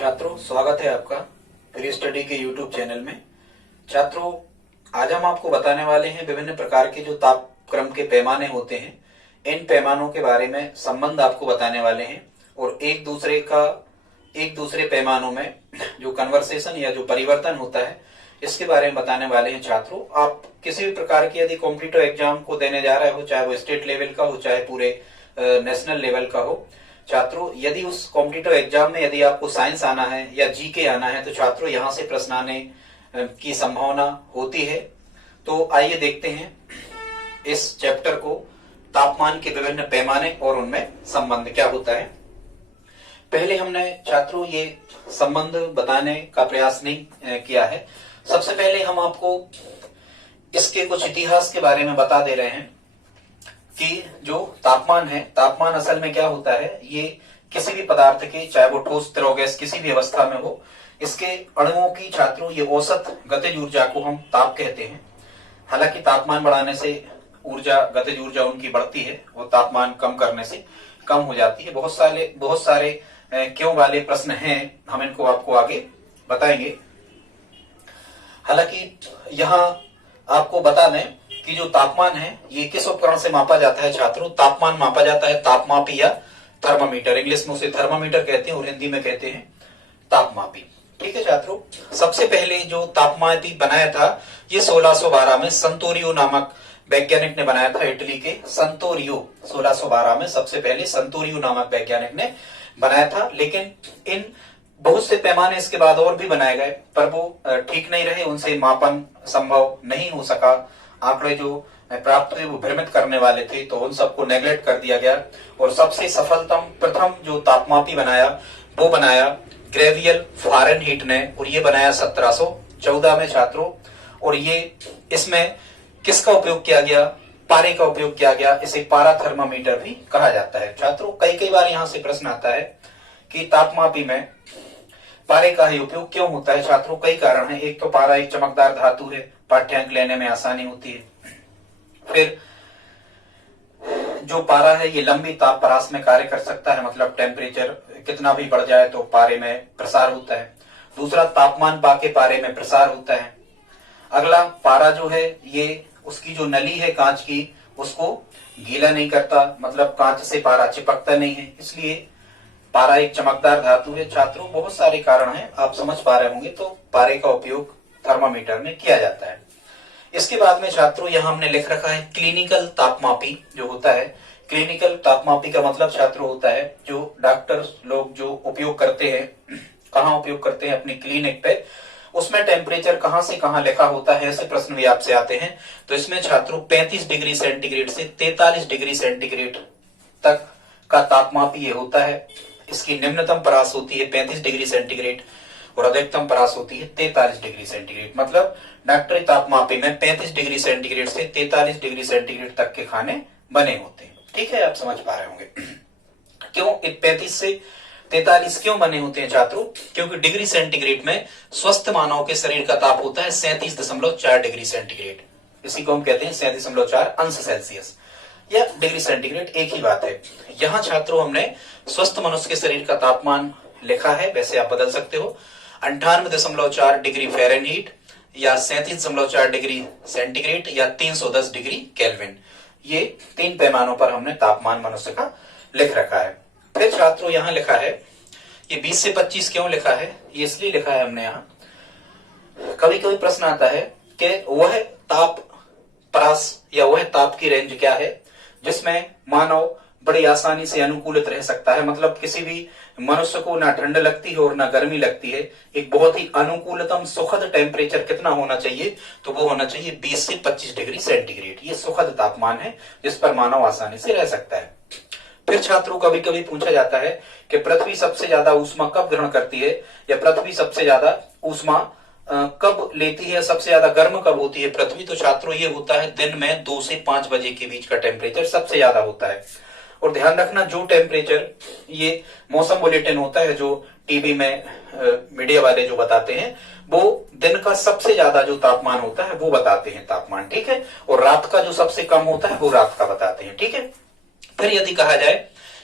छात्रों, स्वागत है आपका प्री स्टडी के यूट्यूब चैनल में। छात्रों, आज हम आपको बताने वाले हैं विभिन्न प्रकार के जो तापक्रम के पैमाने होते हैं, इन पैमानों के बारे में संबंध आपको बताने वाले हैं और एक दूसरे पैमानों में जो कन्वर्सेशन या जो परिवर्तन होता है इसके बारे में बताने वाले हैं। छात्रों, आप किसी भी प्रकार की यदि कॉम्पिटिटिव एग्जाम को देने जा रहे हो, चाहे वो स्टेट लेवल का हो चाहे पूरे नेशनल लेवल का हो, छात्रों यदि उस कॉम्पिटिटिव एग्जाम में यदि आपको साइंस आना है या जीके आना है तो छात्रों यहाँ से प्रश्न आने की संभावना होती है। तो आइए देखते हैं इस चैप्टर को, तापमान के विभिन्न पैमाने और उनमें संबंध क्या होता है। पहले हमने छात्रों ये संबंध बताने का प्रयास नहीं किया है। सबसे पहले हम आपको इसके कुछ इतिहास के बारे में बता दे रहे हैं कि जो तापमान है, तापमान असल में क्या होता है। ये किसी भी पदार्थ के, चाहे वो ठोस, तरल, गैस, किसी भी अवस्था में हो, इसके अणुओं की छात्रों ये औसत गतिज ऊर्जा को हम ताप कहते हैं। हालांकि तापमान बढ़ाने से ऊर्जा, गतिज ऊर्जा उनकी बढ़ती है और तापमान कम करने से कम हो जाती है। बहुत सारे क्यों वाले प्रश्न हैं, हम इनको आपको आगे बताएंगे। हालांकि यहाँ आपको बता दें कि जो तापमान है ये किस उपकरण से मापा जाता है। छात्रों, तापमान मापा जाता है तापमापी या थर्मामीटर। इंग्लिश में उसे थर्मामीटर कहते हैं और हिंदी में कहते हैं तापमापी। ठीक है छात्रों, सबसे पहले जो तापमापी बनाया था ये 1612 में संतोरियो नामक वैज्ञानिक ने बनाया था। इटली के संतोरियो, 1612 में सबसे पहले संतोरियो नामक वैज्ञानिक ने बनाया था। लेकिन इन बहुत से पैमाने इसके बाद और भी बनाए गए, पर वो ठीक नहीं रहे, उनसे मापन संभव नहीं हो सका। आंकड़े जो प्राप्त हुए वो भ्रमित करने वाले थे, तो उन सबको नेग्लेक्ट कर दिया गया और सबसे सफलतम प्रथम जो तापमापी बनाया वो बनाया ग्रेवियल फारेनहीट ने, और ये बनाया 1714 में छात्रों। और ये इसमें किसका उपयोग किया गया? पारे का उपयोग किया गया। इसे पारा थर्मामीटर भी कहा जाता है। छात्रों, कई बार यहाँ से प्रश्न आता है कि तापमापी में पारे का ही उपयोग क्यों होता है। छात्रों, कई कारण हैं। एक तो पारा एक चमकदार धातु है, पाठ्यांक लेने में आसानी होती है। फिर जो पारा है ये लंबी ताप परास में कार्य कर सकता है, मतलब टेम्परेचर कितना भी बढ़ जाए तो पारे में प्रसार होता है। दूसरा, तापमान पाके पारे में प्रसार होता है। अगला, पारा जो है ये उसकी जो नली है कांच की उसको गीला नहीं करता, मतलब कांच से पारा चिपकता नहीं है, इसलिए पारा एक चमकदार धातु है। छात्रों, बहुत सारे कारण हैं, आप समझ पा रहे होंगे। तो पारे का उपयोग थर्मामीटर में किया जाता है। इसके बाद में छात्रों यहाँ हमने लिख रखा है क्लिनिकल तापमापी जो होता है। क्लिनिकल तापमापी का मतलब छात्रों होता है जो डॉक्टर लोग जो उपयोग करते हैं, कहाँ उपयोग करते हैं? अपनी क्लिनिक पे। उसमें टेम्परेचर कहाँ से कहाँ लिखा होता है, ऐसे प्रश्न भी आपसे आते हैं। तो इसमें छात्रों 35 डिग्री सेंटीग्रेड से 43 डिग्री सेंटीग्रेड तक का तापमापी ये होता है। इसकी निम्नतम परास होती है 35 डिग्री सेंटीग्रेड और अधिकतम परास होती है 43 डिग्री सेंटीग्रेड। मतलब डॉक्टरी तापमापी में 35 डिग्री सेंटीग्रेड से 43 डिग्री सेंटीग्रेड तक के खाने बने होते हैं। ठीक है, आप समझ पा रहे होंगे। क्यों 35 से 43 क्यों बने होते हैं छात्रों? क्योंकि डिग्री सेंटीग्रेड में स्वस्थ मानव के शरीर का ताप होता है 37.4 डिग्री सेंटीग्रेड। इसी को हम कहते हैं 37.4 अंश सेल्सियस या डिग्री सेंटीग्रेड, एक ही बात है। यहाँ छात्रों हमने स्वस्थ मनुष्य के शरीर का तापमान लिखा है, वैसे आप बदल सकते हो। 98.4 डिग्री फ़ारेनहीट या 37.4 डिग्री सेंटीग्रेड या 310 डिग्री केल्विन, ये तीन पैमानों पर हमने तापमान मनुष्य का लिख रखा है। फिर छात्रों यहाँ लिखा है ये 20 से 25 क्यों लिखा है? ये इसलिए लिखा है हमने यहाँ, कभी कभी प्रश्न आता है कि वह ताप परास या वह ताप की रेंज क्या है जिसमें मानव बड़ी आसानी से अनुकूलित रह सकता है। मतलब किसी भी मनुष्य को ना ठंड लगती है और ना गर्मी लगती है। एक बहुत ही अनुकूलतम सुखद टेम्परेचर कितना होना चाहिए? तो वो होना चाहिए 20 से 25 डिग्री सेंटीग्रेड। ये सुखद तापमान है जिस पर मानव आसानी से रह सकता है। फिर छात्रों कभी कभी पूछा जाता है कि पृथ्वी सबसे ज्यादा ऊष्मा कब ग्रहण करती है, या पृथ्वी सबसे ज्यादा ऊष्मा कब लेती है, सबसे ज्यादा गर्म कब होती है पृथ्वी? तो छात्रों ये होता है दिन में 2 से 5 बजे के बीच का टेम्परेचर सबसे ज्यादा होता है। और ध्यान रखना, जो टेम्परेचर ये मौसम बुलेटिन होता है जो टीवी में मीडिया वाले जो बताते हैं, वो दिन का सबसे ज्यादा जो तापमान होता है वो बताते हैं तापमान। ठीक है, और रात का जो सबसे कम होता है वो रात का बताते हैं। ठीक है, फिर यदि कहा जाए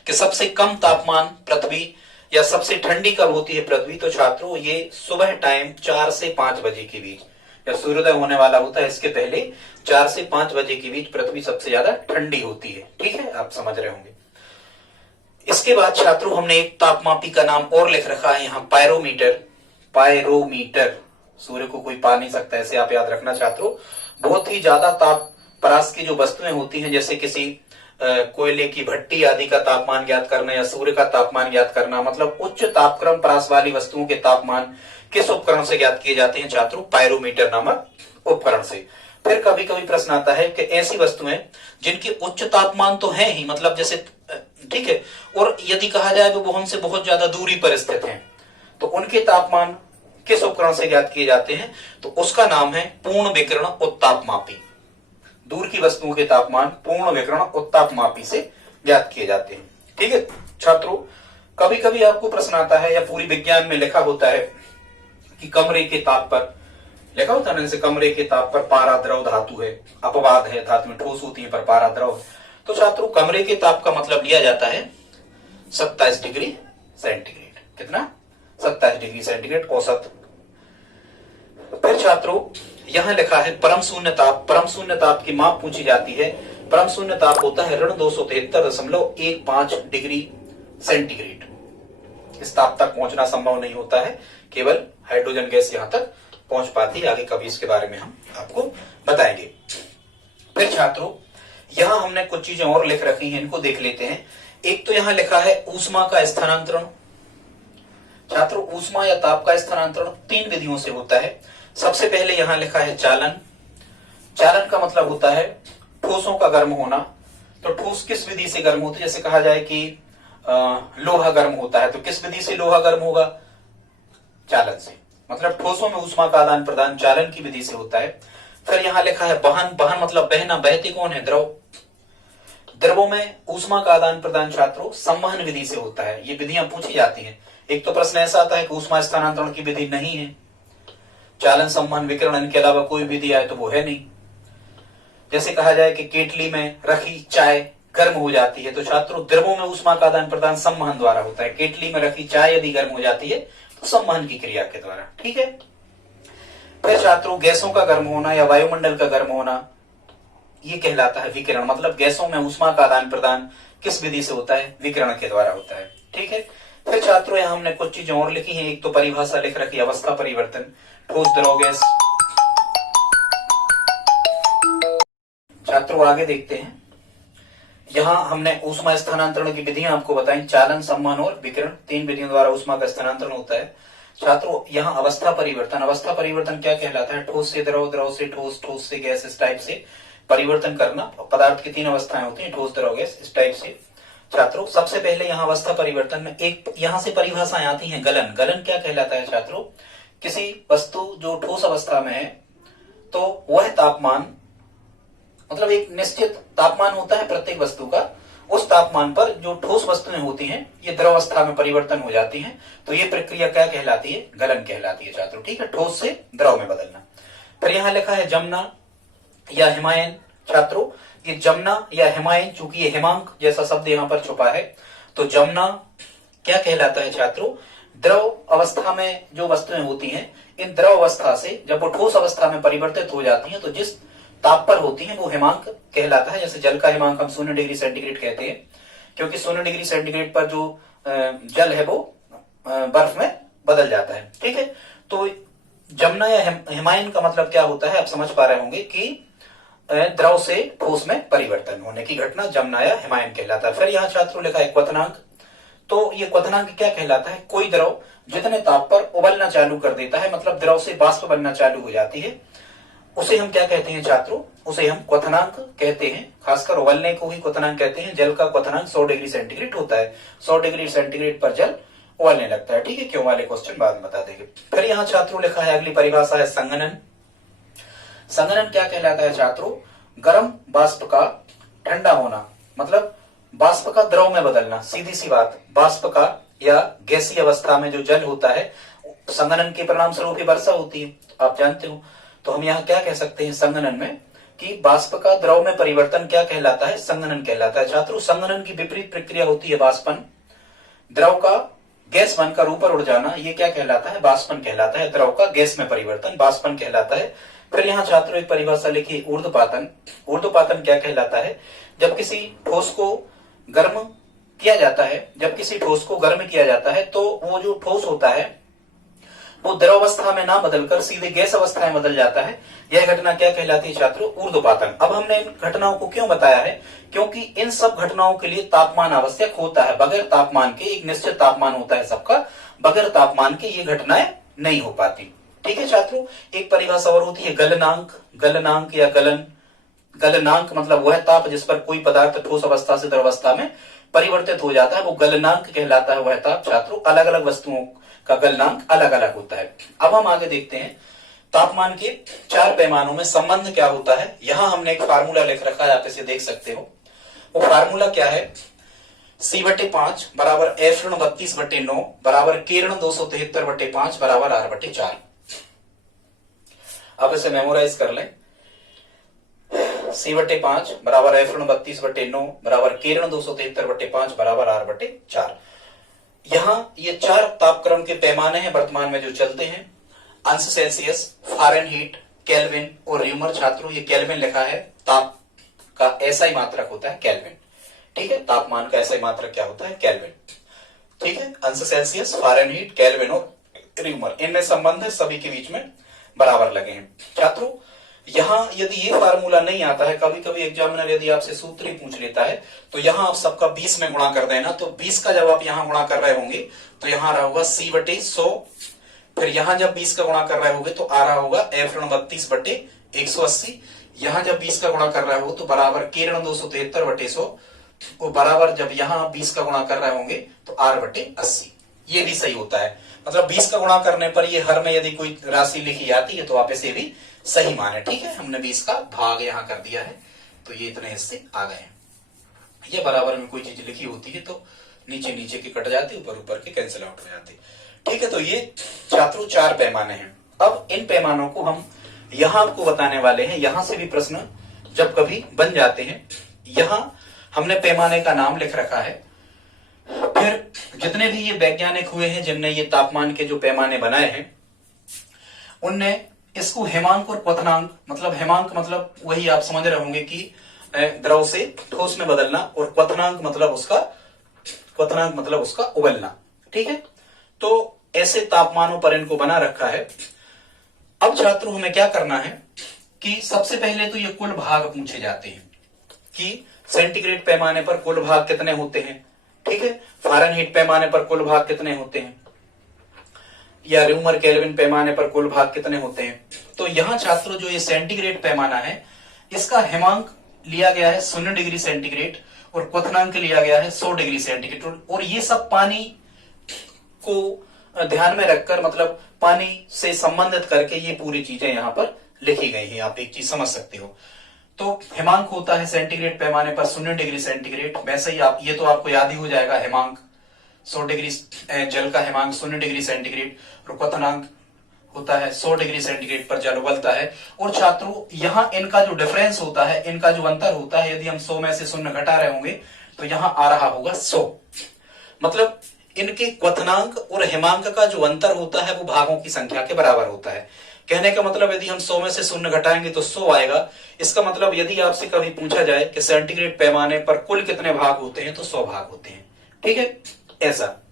कि सबसे कम तापमान पृथ्वी या सबसे ठंडी कब होती है पृथ्वी, तो छात्रों ये सुबह टाइम 4 से 5 बजे के बीच, जब सूर्योदय होने वाला होता है इसके पहले 4 से 5 बजे के बीच पृथ्वी सबसे ज्यादा ठंडी होती है। ठीक है, आप समझ रहे होंगे। इसके बाद छात्रों हमने एक तापमापी का नाम और लिख रखा है यहाँ, पायरोमीटर। पायरोमीटर, सूर्य को कोई पा नहीं सकता, ऐसे आप याद रखना छात्रों। बहुत ही ज्यादा ताप परास की जो वस्तुएं होती हैं, जैसे किसी कोयले की भट्टी आदि का तापमान ज्ञात करना या सूर्य का तापमान ज्ञात करना, मतलब उच्च तापक्रम परास वाली वस्तुओं के तापमान किस उपकरण से ज्ञात किए जाते हैं छात्रों, पायरोमीटर नामक उपकरण से। फिर कभी कभी प्रश्न आता है कि ऐसी वस्तुएं जिनकी उच्च तापमान तो है ही, मतलब जैसे ठीक है, और यदि कहा जाए तो वो हमसे बहुत ज्यादा दूरी पर स्थित हैं, तो उनके तापमान किस उपकरण से ज्ञात किए जाते हैं, तो उसका नाम है पूर्ण विकिरण उत्तापमापी। दूर की वस्तुओं के तापमान पूर्ण विकिरण उत्तापमापी से ज्ञात किए जाते हैं। ठीक है छात्रों, कभी कभी आपको प्रश्न आता है या पूरी विज्ञान में लिखा होता है कि कमरे के ताप पर, लिखा होता है जैसे कमरे के ताप पर पारा द्रव धातु है, अपवाद है, धातु में ठोस होती है पर पारा द्रव। तो छात्रों कमरे के ताप का मतलब लिया जाता है 27 डिग्री सेंटीग्रेड। कितना? 27 डिग्री सेंटीग्रेड औसत। फिर छात्रों यहां लिखा है परम शून्य ताप। परम शून्य ताप की माप पूछी जाती है। परम शून्य ताप होता है -273.15 डिग्री सेंटीग्रेड। इस ताप तक पहुंचना संभव नहीं होता है, केवल हाइड्रोजन गैस यहां तक पहुंच पाती है। आगे कभी इसके बारे में हम आपको बताएंगे। फिर छात्रों यहां हमने कुछ चीजें और लिख रखी हैं, इनको देख लेते हैं। एक तो यहां लिखा है ऊष्मा का स्थानांतरण। छात्रों ऊष्मा या ताप का स्थानांतरण 3 विधियों से होता है। सबसे पहले यहां लिखा है चालन। चालन का मतलब होता है ठोसों का गर्म होना। तो ठोस किस विधि से गर्म होती है, जैसे कहा जाए कि लोहा गर्म होता है, तो किस विधि से लोहा गर्म होगा, चालन से। मतलब ठोसों में ऊष्मा का आदान प्रदान चालन की विधि से होता है। फिर यहां लिखा है बहन। बहन मतलब बहना, बहते कौन है, द्रव। द्रवों में ऊष्मा का आदान प्रदान छात्रों संवहन विधि से होता है। ये विधियां पूछी जाती हैं। एक तो प्रश्न ऐसा आता है कि ऊष्मा स्थानांतरण की विधि नहीं है, चालन, संवहन, विकिरण, इनके अलावा कोई विधि आए तो वो है नहीं। जैसे कहा जाए कि केटली में रखी चाय गर्म हो जाती है, तो छात्रों द्रवों में ऊष्मा का आदान प्रदान संवहन द्वारा होता है। केटली में रखी चाय यदि गर्म हो जाती है तो संवहन की क्रिया के द्वारा। ठीक है। फिर छात्रों गैसों का गर्म होना या वायुमंडल का गर्म होना, ये कहलाता है विकिरण। मतलब गैसों में ऊष्मा का आदान प्रदान किस विधि से होता है, विकिरण के द्वारा होता है। ठीक है। फिर छात्रों यहां हमने कुछ चीजें और लिखी हैं। एक तो परिभाषा लिख रखी अवस्था परिवर्तन, ठोस, द्रव, गैस। छात्रों आगे देखते हैं। यहां हमने ऊष्मा स्थानांतरण की विधियां आपको बताई, चालन, संवहन और विकिरण। 3 विधियों द्वारा ऊष्मा का स्थानांतरण होता है। छात्रों यहां अवस्था परिवर्तन। अवस्था परिवर्तन क्या कहलाता है, ठोस से द्रव, द्रव से ठोस, ठोस से गैस, इस टाइप से परिवर्तन करना। पदार्थ की 3 अवस्थाएं होती हैं, ठोस, द्रव, गैस, इस टाइप से। छात्रों सबसे पहले यहाँ अवस्था परिवर्तन में एक यहां से परिभाषाएं आती हैं। गलन। गलन क्या कहलाता है छात्रों, किसी वस्तु जो ठोस अवस्था में है तो वह तापमान, मतलब एक निश्चित तापमान होता है प्रत्येक वस्तु का, उस तापमान पर जो ठोस वस्तुएं होती हैं ये द्रवावस्था में परिवर्तन हो जाती हैं। तो ये प्रक्रिया क्या कहलाती है, गलन कहलाती है छात्रों। ठीक है, ठोस से द्रव में बदलना। फिर यहाँ लिखा है जमना या हिमायन। छात्रों ये जमना या हिमायन, चूंकि ये हिमांक जैसा शब्द यहाँ पर छुपा है, तो जमना क्या कहलाता है छात्रों, द्रव अवस्था में जो वस्तुएं होती हैं, इन द्रव अवस्था से जब वो ठोस अवस्था में परिवर्तित हो जाती हैं तो जिस ताप पर होती हैं वो हिमांक कहलाता है। जैसे जल का हिमांक हम 0 डिग्री सेंटीग्रेड कहते हैं, क्योंकि 0 डिग्री सेंटीग्रेड पर जो जल है वो बर्फ में बदल जाता है। ठीक है, तो जमना या हिमायन का मतलब क्या होता है, आप समझ पा रहे होंगे कि द्रव से ठोस में परिवर्तन होने की घटना जमना या हिमायन कहलाता है। फिर यहाँ छात्रों लिखा है क्वथनांक। तो ये क्वथनांक क्या कहलाता है, कोई द्रव जितने ताप पर उबलना चालू कर देता है, मतलब द्रव से वाष्प बनना चालू हो जाती है, उसे हम क्या कहते हैं छात्रों, उसे हम क्वथनांक कहते हैं। खासकर उबलने को ही क्वथनांक कहते हैं। जल का क्वथनांक 100 डिग्री सेंटीग्रेड होता है। 100 डिग्री सेंटीग्रेड पर जल उबलने लगता है। ठीक है, क्यों वाले क्वेश्चन बाद में बता देंगे। फिर यहाँ छात्रों लिखा है अगली परिभाषा है संघनन। संघनन क्या कहलाता है छात्रों, गर्म वाष्प का ठंडा होना, मतलब वाष्प का द्रव में बदलना। सीधी सी बात, वाष्प का या गैसीय अवस्था में जो जल होता है, संघनन के परिणाम स्वरूप ही वर्षा होती है, आप जानते हो। तो हम यहाँ क्या कह सकते हैं संघनन में, कि वाष्प का द्रव में परिवर्तन क्या कहलाता है, संघनन कहलाता है। छात्रों संघनन की विपरीत प्रक्रिया होती है वाष्पन। द्रव का गैस बनकर ऊपर उड़ जाना, ये क्या कहलाता है? बाष्पन कहलाता है। द्रव का गैस में परिवर्तन बाष्पन कहलाता है। फिर यहाँ छात्रों एक परिभाषा लिखी, ऊर्ध्वपातन। ऊर्ध्वपातन क्या कहलाता है? जब किसी ठोस को गर्म किया जाता है, जब किसी ठोस को गर्म किया जाता है तो वो जो ठोस होता है वो द्रव अवस्था में ना बदलकर सीधे गैस अवस्था में बदल जाता है। यह घटना क्या कहलाती है छात्रों? ऊर्ध्वपातन। अब हमने इन घटनाओं को क्यों बताया है? क्योंकि इन सब घटनाओं के लिए तापमान आवश्यक होता है। बगैर तापमान के, एक निश्चित तापमान होता है सबका, बगैर तापमान के ये घटनाएं नहीं हो पाती। ठीक है छात्रों। एक परिभाषा और होती है गलनांक। गलनांक या गलन। गलनांक मतलब वह ताप जिस पर कोई पदार्थ ठोस अवस्था से द्रवावस्था में परिवर्तित हो जाता है, वो गलनांक कहलाता है। वह ताप छात्रों, अलग अलग वस्तुओं का गलनांक अलग अलग होता है। अब हम आगे देखते हैं तापमान के 4 पैमानों में संबंध क्या होता है। यहां हमने एक फार्मूला लिख रखा है, आप इसे देख सकते हो। वो फार्मूला क्या है? C/5 बराबर F-32/9 बराबर K-273/5 बराबर R/4। अब इसे मेमोराइज कर लें। C/5 बराबर F-32/9 बराबर K-273/5 बराबर R/4। यहां ये 4 तापक्रम के पैमाने हैं वर्तमान में जो चलते हैं। अंश सेल्सियस, फारेनहीट, केल्विन और र्यूमर। छात्रों ये केल्विन लिखा है, ताप का ऐसा ही मात्रक होता है केल्विन। ठीक है, तापमान का ऐसा ही मात्रक क्या होता है? केल्विन। ठीक है, अंश सेल्सियस, फारेनहीट, केल्विन और र्यूमर, इनमें संबंध है, सभी के बीच में बराबर लगे हैं। छात्रों यहां यदि ये फार्मूला नहीं आता है, कभी कभी एग्जामिनर यदि आपसे सूत्र ही पूछ लेता है, तो यहां आप सबका 20 में गुणा कर देना। तो 20 का जब आप यहां गुणा कर रहे होंगे तो यहां रहा होगा C/100। फिर यहां जब 20 का गुणा कर रहे होगे तो आ रहा होगा F-32/180। यहां जब 20 का गुणा कर रहे हो तो बराबर K-273/100 और बराबर जब यहां 20 का गुणा कर रहे होंगे तो R/80। ये भी सही होता है। मतलब 20 का गुणा करने पर ये हर में यदि कोई राशि लिखी जाती है तो आप इसे भी सही माने। ठीक है, हमने 20 का भाग यहां कर दिया है तो ये इतने हिस्से आ गए हैं। ये बराबर में कोई चीज लिखी होती है तो नीचे नीचे के कट जाती, ऊपर ऊपर के कैंसिल आउट हो जाती। ठीक है, तो ये छात्रों 4 पैमाने हैं। अब इन पैमानों को हम यहां आपको बताने वाले हैं। यहां से भी प्रश्न जब कभी बन जाते हैं, यहां हमने पैमाने का नाम लिख रखा है। फिर जितने भी ये वैज्ञानिक हुए हैं जिनने ये तापमान के जो पैमाने बनाए हैं, उनने इसको हेमांक और क्वथनांक, मतलब हेमांक मतलब वही आप समझ रहे होंगे कि द्रव से ठोस में बदलना, और क्वथनांक मतलब उसका उबलना। ठीक है, तो ऐसे तापमानों पर इनको बना रखा है। अब छात्रों हमें क्या करना है कि सबसे पहले तो ये कुल भाग पूछे जाते हैं कि सेंटीग्रेड पैमाने पर कुल भाग कितने होते हैं। ठीक है, फारेनहीट पैमाने पर कुल भाग कितने होते हैं, या र्यूमर केल्विन पैमाने पर कुल भाग कितने होते हैं। तो यहां छात्रों जो ये सेंटीग्रेड पैमाना है, इसका हेमांक लिया गया है 0 डिग्री सेंटीग्रेड और क्वथनांक लिया गया है 100 डिग्री सेंटीग्रेड। और ये सब पानी को ध्यान में रखकर, मतलब पानी से संबंधित करके ये पूरी चीजें यहां पर लिखी गई हैं। आप एक चीज समझ सकते हो। तो हेमांक होता है सेंटीग्रेड पैमाने पर 0 डिग्री सेंटीग्रेड। वैसे ही आप ये तो आपको याद ही हो जाएगा, हेमांक 100 डिग्री, जल का हेमांक 0 डिग्री सेंटीग्रेड और क्वथनांक होता है 100 डिग्री सेंटीग्रेड पर जल उबलता है। और छात्रों यहाँ इनका जो डिफरेंस होता है, इनका जो अंतर होता है, यदि हम 100 में से 0 घटा रहे होंगे तो यहाँ आ रहा होगा 100। मतलब इनके क्वथनांक और हेमांक का जो अंतर होता है वो भागों की संख्या के बराबर होता है। कहने का मतलब यदि हम 100 में से 0 घटाएंगे तो 100 आएगा। इसका मतलब यदि आपसे कभी पूछा जाए कि सेंटीग्रेड पैमाने पर कुल कितने भाग होते हैं तो 100 भाग होते हैं। ठीक है, ऐसा।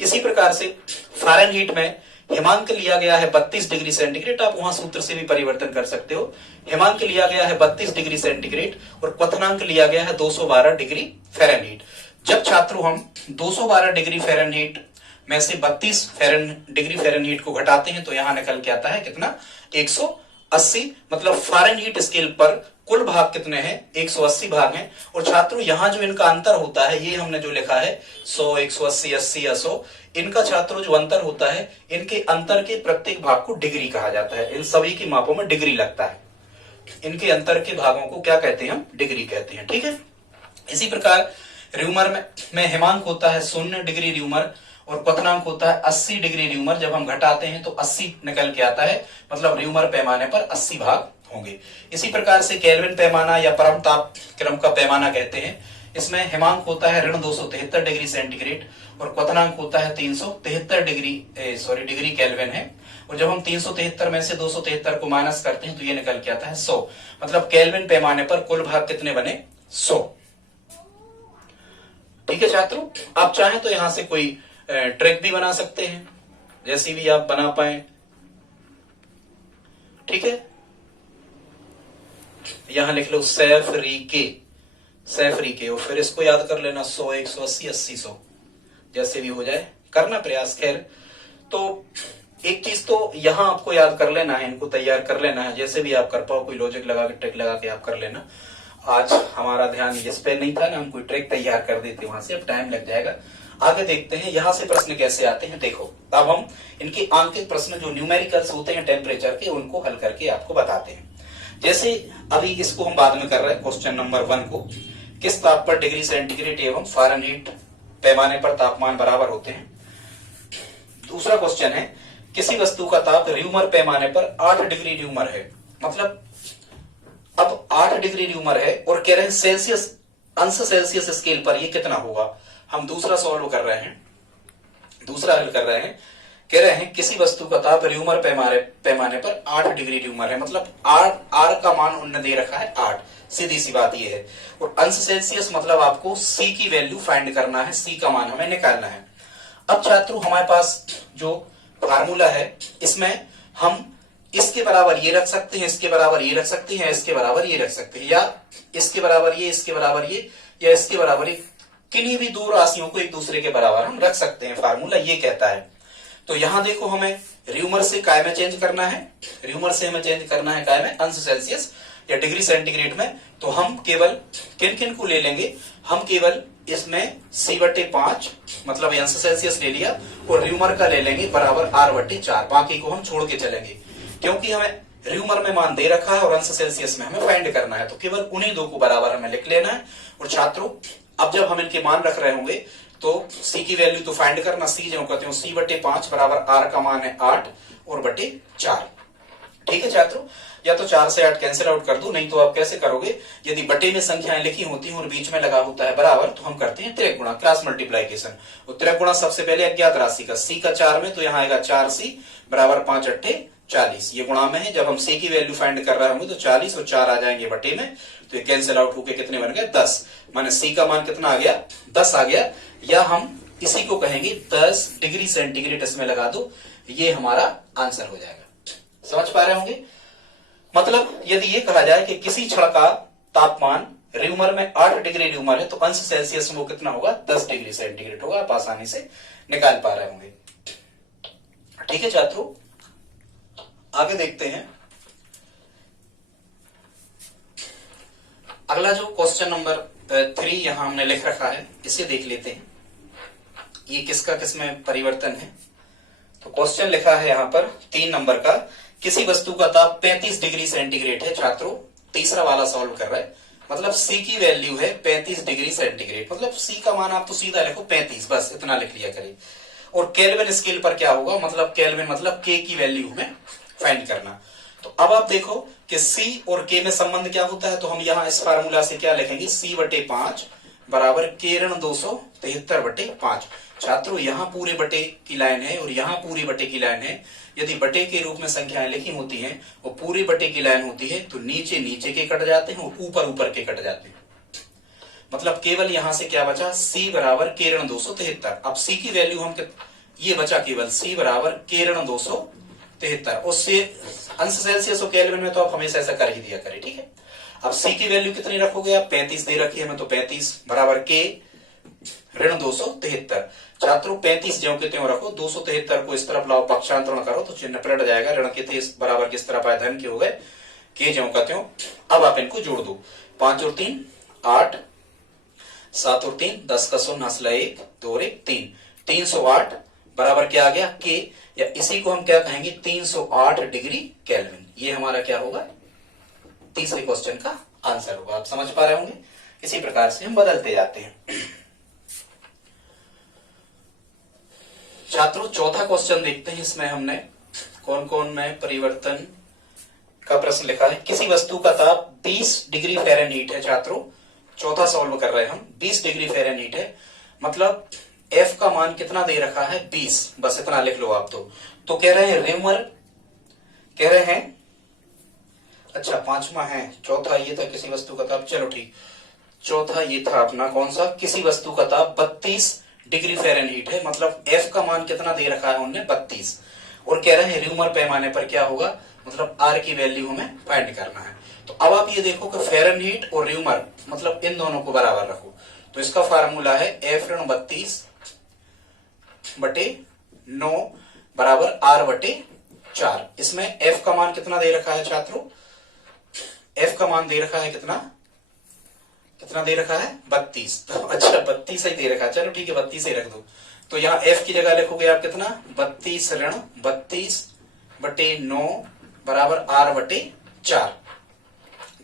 इसी प्रकार से फारेनहीट में हेमांक लिया गया है 32 डिग्री सेंटीग्रेड। आप वहां सूत्र से भी परिवर्तन कर सकते हो। हेमांक लिया गया है 32 डिग्री सेंटीग्रेड और क्वथनांक लिया गया है 212 डिग्री फ़ारेनहीट। जब छात्रों हम 212 डिग्री फ़ारेनहीट में से 32 डिग्री फ़ारेनहीट को घटाते हैं तो यहां निकल के आता है कितना, 180। मतलब फ़ारेनहीट स्केल पर कुल भाग कितने हैं, 180 भाग हैं। और छात्रों यहां जो इनका अंतर होता है, ये हमने जो लिखा है 100, 180, 80 या 100, इनका छात्रों जो अंतर होता है, इनके अंतर के प्रत्येक भाग को डिग्री कहा जाता है। इन सभी की मापों में डिग्री लगता है। इनके अंतर के भागों को क्या कहते हैं, हम डिग्री कहते हैं। ठीक है, इसी प्रकार र्यूमर में हेमांक होता है 0 डिग्री र्यूमर और क्वथनांक होता है 80 डिग्री र्यूमर। जब हम घटाते हैं तो 80 निकल के आता है, मतलब र्यूमर पैमाने पर 80 भाग होंगे। इसी प्रकार से केल्विन पैमाना या परम ताप क्रम का पैमाना कहते हैं। इसमें हेमांक होता है -273 डिग्री सेंटीग्रेड और क्वथनांक होता है 373 डिग्री केल्विन है। और जब हम 373 में से 273 को माइनस करते हैं तो ये निकल के आता है 100। मतलब केल्विन पैमाने पर कुल भाग कितने बने? 100। ठीक है छात्रों, आप चाहें तो यहां से कोई ट्रिक भी बना सकते हैं, जैसी भी आप बना पाए। ठीक है, यहां लिख लो सैफरी के और फिर इसको याद कर लेना 100, 180, 80, 100 जैसे भी हो जाए, करना प्रयास। खैर, तो एक चीज तो यहां आपको याद कर लेना है, इनको तैयार कर लेना है, जैसे भी आप कर पाओ, कोई लॉजिक लगा के ट्रिक लगा के आप कर लेना। आज हमारा ध्यान इस पे नहीं था ना, हम कोई ट्रिक तैयार कर देते वहां से, अब टाइम लग जाएगा। आगे देखते हैं यहां से प्रश्न कैसे आते हैं। देखो, अब हम इनके आंकिक प्रश्न जो न्यूमेरिकल्स होते हैं टेम्परेचर के, उनको हल करके आपको बताते हैं। जैसे अभी इसको हम बाद में कर रहे हैं, क्वेश्चन नंबर 1 को, किस ताप पर डिग्री सेंटीग्रेड एवं फ़ारेनहीट पैमाने पर तापमान बराबर होते हैं। दूसरा क्वेश्चन है, किसी वस्तु का ताप र्यूमर पैमाने पर 8 डिग्री र्यूमर है। मतलब अब 8 डिग्री र्यूमर है और कह रहे हैं सेल्सियस, अंश सेल्सियस स्केल पर ये कितना होगा। हम दूसरा सॉल्व कर रहे हैं, दूसरा हल कर रहे हैं। कह रहे हैं किसी वस्तु का ताप र्यूमर पैमाने पर 8 डिग्री र्यूमर है। मतलब आर का मान उन्होंने दे रखा है 8, सीधी सी बात ये है। और अंश सेल्सियस मतलब आपको सी की वैल्यू फाइंड करना है, सी का मान हमें निकालना है। अब छात्रों, हमारे पास जो फार्मूला है, इसमें हम इसके बराबर ये रख सकते हैं, इसके बराबर ये रख सकते हैं, इसके बराबर ये रख सकते हैं, या इसके बराबर ये, इसके बराबर ये, या इसके बराबर ये, किन्हीं भी दो राशियों को एक दूसरे के बराबर हम रख सकते हैं। फार्मूला ये कहता है। तो यहां देखो, हमें र्यूमर से काय में चेंज करना है, र्यूमर से हमें चेंज करना है काय में, अंश सेल्सियस या डिग्री सेंटीग्रेड में। तो हम केवल किन किन को ले लेंगे, हम केवल इसमें C/5 मतलब अंश सेल्सियस ले लिया, और र्यूमर का ले लेंगे बराबर R/4, बाकी को हम छोड़ के चलेंगे, क्योंकि हमें र्यूमर में मान दे रखा है और अंश सेल्सियस में हमें फाइंड करना है। तो केवल उन्हीं दो को बराबर हमें लिख लेना है। और छात्रों, अब जब हम इनके मान रख रहे होंगे तो C की वैल्यू तो फाइंड करना, C जो कहते हैं C/5 बराबर R का मान है 8 और बटे 4। ठीक है छात्रों, या तो 4 से 8 कैंसिल आउट कर दो, नहीं तो आप कैसे करोगे, यदि बटे में संख्याएं लिखी होती हैं और बीच में लगा होता है बराबर, तो हम करते हैं त्रिक गुणा, क्रॉस मल्टीप्लाइकेशन। और त्रिक गुणा सबसे पहले अज्ञात राशि का, C का 4 में, तो यहाँ आएगा 4C बराबर 5 अट्ठे 40, ये गुणा में है। जब हम C की वैल्यू फाइंड कर रहे होंगे तो 40 और 4 आ जाएंगे बटे में, तो ये कैंसिल आउट होके कितने बन गए, 10। माने C का मान कितना आ गया, 10 आ गया। या हम इसी को कहेंगे 10 डिग्री सेंटीग्रेड, इसमें लगा दो, ये हमारा आंसर हो जाएगा। समझ पा रहे होंगे। मतलब यदि ये कहा जाए कि किसी क्षण का तापमान र्यूमर में 8 डिग्री र्यूमर है, तो अंश सेल्सियस में वो कितना होगा, 10 डिग्री सेंटीग्रेड होगा। आप आसानी से निकाल पा रहे होंगे। ठीक है छात्रों, आगे देखते हैं। अगला जो क्वेश्चन नंबर 3 यहां हमने लिख रखा है, इसे देख लेते हैं, ये किसका किसमें परिवर्तन है। तो क्वेश्चन लिखा है यहां पर 3 नंबर का, किसी वस्तु का ताप 35 डिग्री सेंटीग्रेड है। छात्रों, तीसरा वाला सॉल्व कर रहे हैं। मतलब C की वैल्यू है 35 डिग्री सेंटीग्रेड, मतलब C का मान आप तो सीधा लिखो 35, बस इतना लिख लिया करिए। और केल्विन स्केल पर क्या होगा, मतलब केल्विन मतलब K की वैल्यू हमें फाइंड करना। तो अब आप देखो कि C और K में संबंध क्या होता है, तो हम यहाँ इस फार्मूला से क्या लिखेंगे, C/5 बराबर K ऋण 273/5। छात्रों, यहाँ पूरे बटे की लाइन है और यहाँ पूरे बटे की लाइन है। यदि बटे के रूप में संख्याएं लिखी होती हैं और पूरे बटे की लाइन होती है, तो नीचे नीचे के कट जाते हैं और ऊपर ऊपर के कट जाते हैं। मतलब केवल यहां से क्या बचा, C बराबर K ऋण 273। अब C की वैल्यू हम ये बचा केवल C बराबर K ऋण 273। उससे अंश सेल्सियस और केल्विन में तो आप हमेशा ऐसा कर ही दिया करें। ठीक है, अब C की वैल्यू कितनी रखोगे आप, 35 दे रखी है हमें, तो 35 बराबर K ऋण 273। छात्रों, 35 ज्यों के त्यों रखो, 273 को इस तरफ लाओ, पक्षांतरण करो तो चिन्ह पलट जाएगा। ऋण के थे बराबर किस तरफ आए, धन के हो गए, के ज्यों का त्यों। अब आप इनको जोड़ दो, 5 और 3 8, 7 और 3 10 का 0 हंसला 1 2 और 1 3, 308 बराबर क्या आ गया, के, या इसी को हम क्या कहेंगे, 308 डिग्री केल्विन। ये हमारा क्या होगा, तीसरे क्वेश्चन का आंसर होगा। आप समझ पा रहे होंगे। इसी प्रकार से हम बदलते जाते हैं। छात्रों, चौथा क्वेश्चन देखते हैं, इसमें हमने कौन कौन में परिवर्तन का प्रश्न लिखा है। किसी वस्तु का ताप 20 डिग्री फ़ारेनहीट है। छात्रों, चौथा सॉल्व कर रहे हैं हम, 20 डिग्री फ़ारेनहीट है। मतलब f का मान कितना दे रखा है 20, बस इतना लिख लो आप। तो कह रहे हैं रेमर, कह रहे हैं, अच्छा पांचवा है, चौथा ये था किसी वस्तु का ताप, चलो ठीक, चौथा ये था अपना कौन सा, किसी वस्तु का ताप 32 डिग्री फ़ारेनहीट है, मतलब f का मान कितना दे रखा है उन्होंने 32, और कह रहे हैं र्यूमर पैमाने पर क्या होगा, मतलब R की वैल्यू हमें फाइंड करना है। तो अब आप ये देखो कि फ़ारेनहीट और र्यूमर मतलब इन दोनों को बराबर रखो, तो इसका फार्मूला है F-32 बटे 9 बराबर R/4। इसमें F का मान कितना दे रखा है छात्रों, F का मान दे रखा है कितना दे रखा है 32, तो अच्छा 32 ही दे रखा है, चलो ठीक है 32 ही रख दो। तो यहाँ F की जगह लिखोगे आप कितना 32 ऋण 32 बटे 9 बराबर R/4।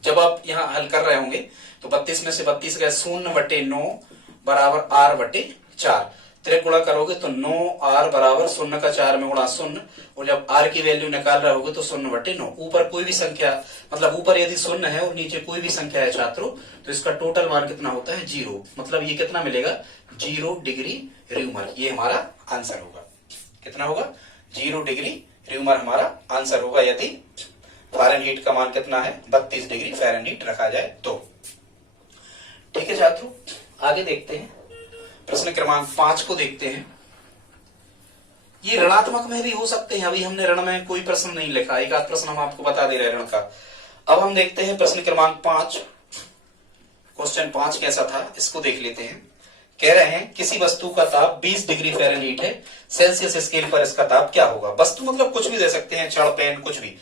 जब आप यहाँ हल कर रहे होंगे तो 32 में से 32 गए 0/9 बराबर R/4, त्रिक गुणा करोगे तो 9R बराबर 0 का 4 में गुणा 0, और जब R की वैल्यू निकाल रहे होगे तो 0/9, ऊपर कोई भी संख्या, मतलब ऊपर यदि 0 है और नीचे कोई भी संख्या है छात्रों, तो इसका टोटल मान कितना होता है 0, मतलब ये कितना मिलेगा 0 डिग्री र्यूमर, ये हमारा आंसर होगा। कितना होगा 0 डिग्री र्यूमर हमारा आंसर होगा, यदि फ़ारेनहीट का मान कितना है 32 डिग्री फ़ारेनहीट रखा जाए तो। ठीक है छात्रों, आगे देखते हैं, प्रश्न क्रमांक 5 को देखते हैं। ये ऋणात्मक में भी हो सकते हैं, अभी हमने ऋण में कोई प्रश्न नहीं लिखा, एक आध प्रश्न हम आपको बता दे रहे हैं ऋण का। अब हम देखते हैं प्रश्न क्रमांक 5, क्वेश्चन 5 कैसा था इसको देख लेते हैं। कह रहे हैं किसी वस्तु का ताप 20 डिग्री फ़ारेनहीट है, सेल्सियस स्केल पर इसका ताप क्या होगा। वस्तु मतलब कुछ भी दे सकते हैं, छड़ पेन कुछ भी,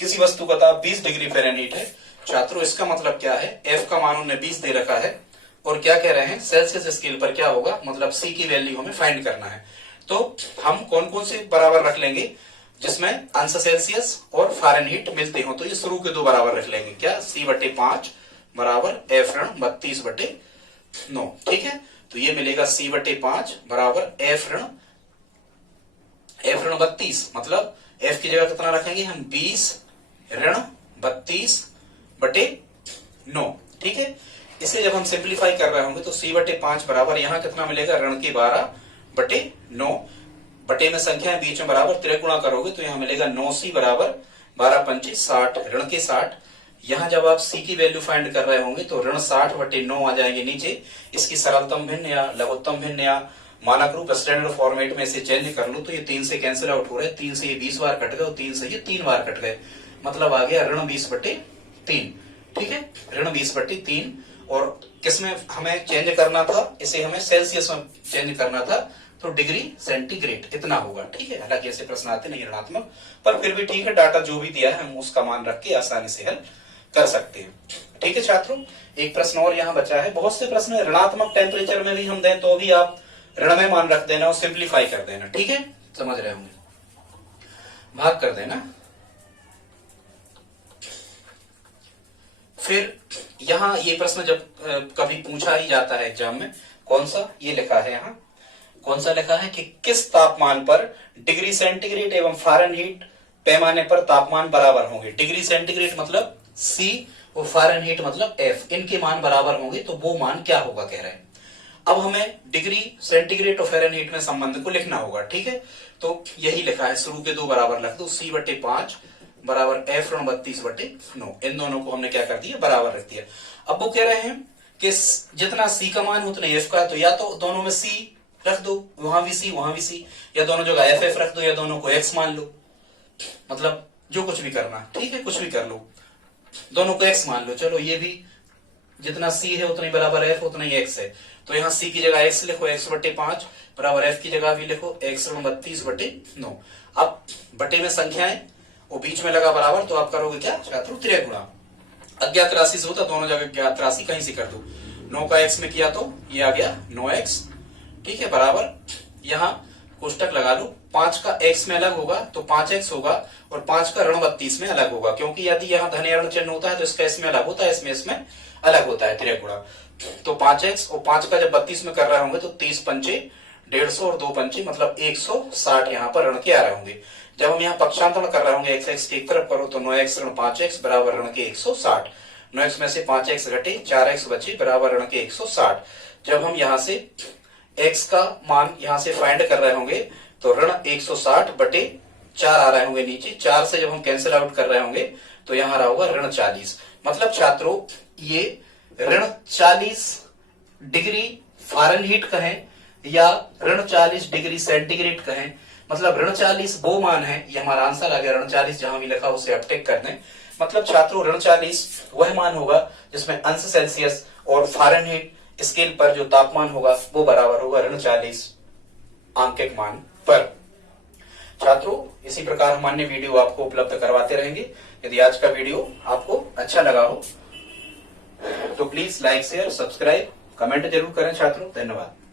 किसी वस्तु का ताप 20 डिग्री फ़ारेनहीट है छात्रों, इसका मतलब क्या है, F का मान उन्होंने 20 दे रखा है, और क्या कह रहे हैं सेल्सियस स्केल पर क्या होगा, मतलब C की वैल्यू हमें फाइंड करना है। तो हम कौन कौन से बराबर रख लेंगे जिसमें अंश सेल्सियस और फ़ारेनहीट मिलते हो, तो ये शुरू के दो बराबर रख लेंगे, क्या C/5 बराबर F-32/9, ठीक है। तो ये मिलेगा C/5 बराबर F-32, मतलब F की जगह कितना रखेंगे हम 20-32/9, ठीक है। इसे जब हम सिंप्लीफाई कर रहे होंगे तो C/5 बराबर यहाँ कितना मिलेगा ऋण की 12/9, बटे में संख्या बीच में बराबर, त्रिक गुणा करोगे तो यहाँ मिलेगा 9C बराबर 12×5 60, ऋण के 60। यहाँ जब आप C की वैल्यू फाइंड कर रहे होंगे तो ऋण 60/9 आ जाएंगे नीचे, इसकी सरलतम भिन्न या लघुत्तम भिन्न या मानक रूप स्टैंडर्ड फॉर्मेट में इसे चेंज कर लो तो ये 3 से कैंसिल आउट हो रहे हैं, 3 से ये 20 बार कट गए और 3 से ये 3 बार कट गए, मतलब आ गया ऋण 20/3, ठीक है, ऋण 20/3। और किसमें हमें चेंज करना था, इसे हमें सेल्सियस में चेंज करना था, तो डिग्री सेंटीग्रेड इतना होगा, ठीक है। हालांकि ऐसे प्रश्न आते नहीं ऋणात्मक, पर फिर भी ठीक है, डाटा जो भी दिया है हम उसका मान रख के आसानी से हल कर सकते हैं, ठीक है छात्रों। एक प्रश्न और यहाँ बचा है, बहुत से प्रश्न ऋणात्मक टेम्परेचर में भी हम दें तो भी आप ऋण में मान रख देना और सिंप्लीफाई कर देना, ठीक है, समझ रहे होंगे, भाग कर देना। फिर यहाँ ये प्रश्न जब कभी पूछा ही जाता है एग्जाम में, कौन सा ये लिखा है यहाँ, कौन सा लिखा है कि किस तापमान पर डिग्री सेंटीग्रेड एवं फ़ारेनहीट पैमाने पर तापमान बराबर होंगे। डिग्री सेंटीग्रेड मतलब C और फ़ारेनहीट मतलब F, इनके मान बराबर होंगे तो वो मान क्या होगा कह रहे हैं। अब हमें डिग्री सेंटीग्रेड और फ़ारेनहीट में संबंध को लिखना होगा, ठीक है। तो यही लिखा है, शुरू के दो बराबर रख दो, C/5 बराबर F-32/9, इन दोनों को हमने क्या कर दिया बराबर रख दिया। अब वो कह रहे हैं कि जितना C का मान उतना F का, तो या तो दोनों में C रख दो, वहां भी C वहां भी C, या दोनों जगह FF रख दो, या दोनों को X मान लो, मतलब जो कुछ भी करना, ठीक है, कुछ भी कर लो, दोनों को X मान लो। चलो ये भी जितना C है उतना ही बराबर F उतना ही X है, तो यहाँ C की जगह X लिखो, X/5 बराबर F की जगह भी लिखो X-32/9। अब बटे में संख्याएं वो बीच में लगा बराबर, तो आप करोगे क्या छात्रों त्रिक गुणा, अज्ञात राशि से होता दोनों जगह ज्ञात राशि कहीं से कर दो, 9 का X में किया तो ये आ गया 9X, ठीक है, बराबर यहाँ कोष्टक लगा लो, 5 का X में अलग होगा तो 5X होगा, और 5 का ऋण 32 में अलग होगा, क्योंकि यदि यहाँ धन ऋण चिन्ह होता है तो इसका इसमें अलग होता है, इसमें अलग होता है, त्रिक गुणा। तो 5X और 5 का जब 32 में कर रहे होंगे तो 30×5 150 और 2×5 मतलब 160 यहाँ पर ऋण के आ रहे होंगे। जब हम यहाँ पक्षांतरण कर रहे होंगे x की एक तरफ करो तो 9x ऋण 5x बराबर ऋण के 160, 9x में से 5x घटे 4x बचे बराबर ऋण के 160। जब हम यहाँ से x का मान यहां से फाइंड कर रहे होंगे तो ऋण 160 बटे 4 आ रहे होंगे नीचे। 4 से जब हम कैंसिल आउट कर रहे होंगे तो यहां रहा होगा ऋण 40। मतलब छात्रों ये ऋण 40 डिग्री फ़ारेनहीट कहें या ऋण 40 डिग्री सेंटीग्रेड कहें, मतलब ऋण 40 वो मान है, ये हमारा आंसर आ गया। ऋण 40 जहां भी लिखा उसे अपटेक कर दें। मतलब छात्रों ऋण 40 वह मान होगा जिसमें अंश सेल्सियस और फ़ारेनहीट स्केल पर जो तापमान होगा वो बराबर होगा ऋण 40 आंकिक मान पर। छात्रों इसी प्रकार हम अन्य वीडियो आपको उपलब्ध करवाते रहेंगे। यदि आज का वीडियो आपको अच्छा लगा हो तो please like share subscribe comment जरूर करें छात्रों। धन्यवाद।